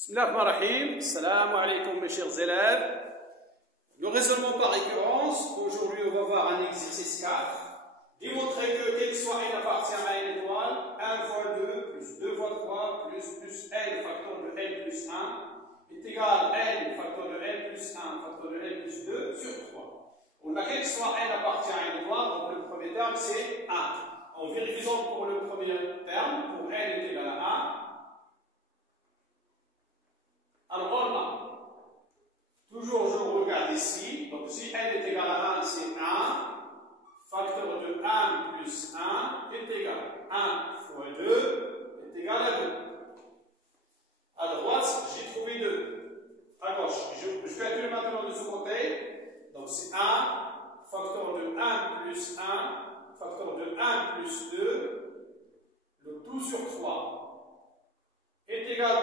Bismillahirrahmanirrahim. Assalamu alaikum mes chers élèves. Le raisonnement par récurrence. Aujourd'hui, on va voir un exercice 4. Démontrer que, quel que soit n appartient à n étoile, 1 fois 2 plus 2 fois 3 plus n facteur de n plus 1 est égal à n facteur de n plus 1 facteur de n plus 2 sur 3. On a quel que soit n appartient à n étoile, donc le premier terme c'est 1. En vérifiant pour le premier terme, pour n est égal à 1, alors on a, toujours je regarde ici, donc si n est égal à 1, c'est 1, facteur de 1 plus 1 est égal à 1 fois 2 est égal à 2. À droite, j'ai trouvé 2. À gauche, je calcule maintenant de ce côté, donc c'est 1, facteur de 1 plus 1, facteur de 1 plus 2, le tout sur 3 est égal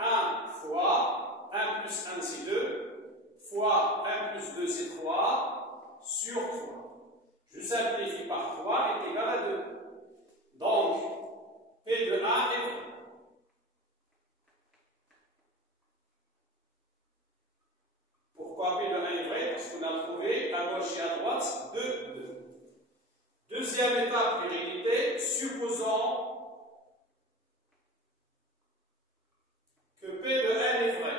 à 1 fois 1 plus 1 c'est 2, fois 1 plus 2 c'est 3, sur 3. Je simplifie par 3 est égal à 2. Donc, P de 1 est vrai. Pourquoi P de 1 est vrai? Parce qu'on a trouvé à gauche et à droite 2, 2. Deuxième étape, pérennité, supposons que P de 1 est vrai.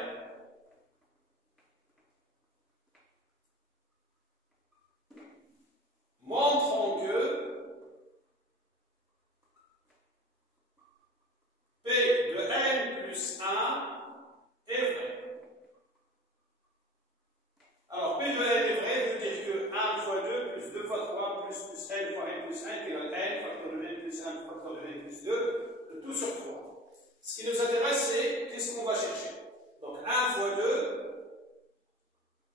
Montrons que P de n plus 1 est vrai. Alors P de n est vrai veut dire que 1 fois 2 plus 2 fois 3 plus n fois n plus 1 est égal à n, facteur de n plus 1 facteur de n plus 2, le tout sur 3. Ce qui nous intéresse, c'est qu'est-ce qu'on va chercher. Donc 1 fois 2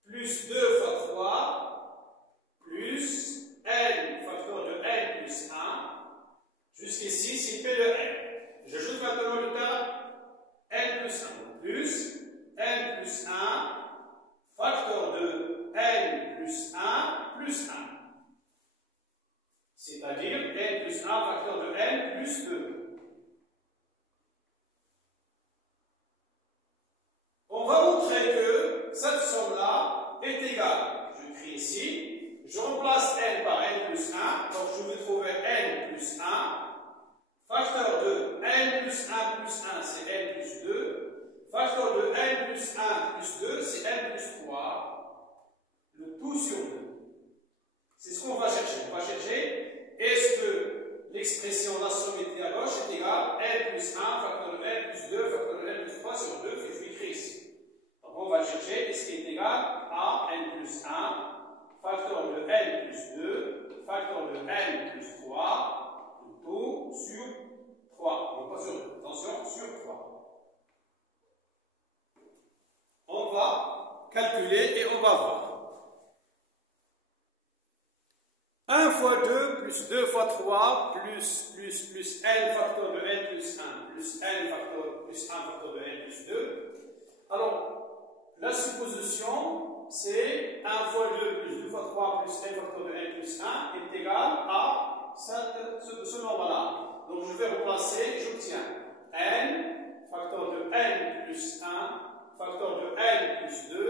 plus 2 fois 3 plus n facteur de n plus 1, jusqu'ici c'est P de n. J'ajoute maintenant le terme n plus 1, plus n plus 1, facteur de n plus 1 plus 1. C'est-à-dire n plus 1 facteur de n plus 2. On va montrer que cette somme-là est égale. Je écris ici, je remplace n par n plus 1, donc je vais trouver n plus 1, facteur de n plus 1 plus 1, c'est n plus 2, facteur de n plus 1 plus 2, c'est n plus 3, le tout sur 2. C'est ce qu'on va chercher. On va chercher, est-ce que l'expression la sommité à gauche est égale à n plus 1, facteur de n plus 2, facteur de n plus 3 sur 2, que je vais écrire ici. Donc on va chercher, est-ce qu'il est égal à n plus 1, facteur de n plus 2, facteur de n plus 3, le tout sur 3. Non pas sur 2, attention, sur 3. On va calculer et on va voir. 1 fois 2 plus 2 fois 3 plus n facteur de n plus 1 plus n facteur plus 1 facteur de n plus 2. Alors, la supposition, c'est 1 fois 2 plus 2 fois 3 plus n facteur de n plus 1 est égal à ce nombre-là. Donc, je vais remplacer, j'obtiens n facteur de n plus 1 facteur de n plus 2,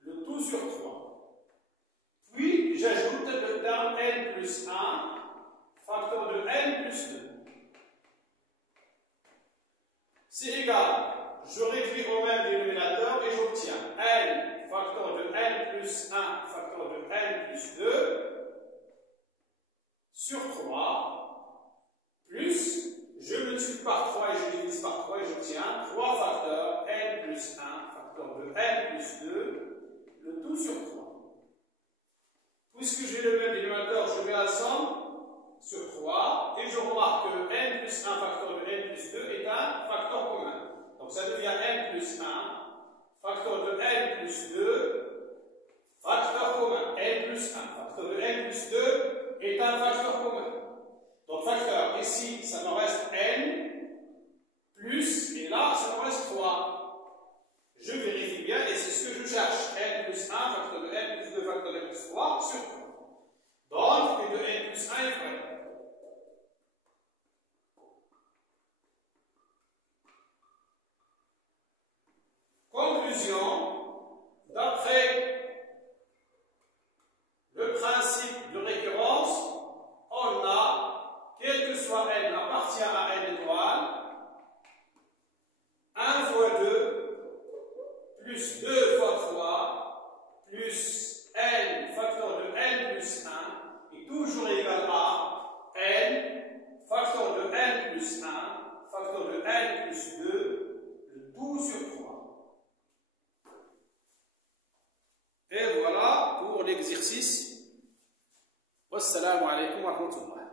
le tout sur 3. Puis, j'ajoute le terme n plus 1, facteur de n plus 2. C'est égal. Je réduis au même dénominateur et j'obtiens n facteur de n plus 1, facteur de n plus 2, sur 3, plus, je multiplie par 3 et je divise par 3 et j'obtiens 3 facteurs n plus 1, facteur de n plus 2, le tout sur 3. Puisque j'ai le même dénominateur, je mets la somme sur 3 et je remarque que n plus 1 facteur de n plus 2 est un facteur commun. Donc ça devient n plus 1 facteur de n plus 2 facteur commun. n plus 1 facteur de n plus 2 est un facteur commun. Donc facteur, ici ça me reste n plus, et là ça me reste 3. Je vérifie bien et c'est ce que je cherche. n plus 1 facteur de n plus 2 facteur de n plus 3 sur 3. Donc P de n plus 1 est vrai. conclusion, d'après le principe de récurrence, on a, quel que soit n appartient à n étoile, 1 fois 2 plus 2 fois 3 plus n facteur de n plus 1 est toujours égal à n facteur de n plus 1 facteur de n plus 2 le tout sur 3. Et voilà pour l'exercice. Wassalamu alaikum wa rahmatullah.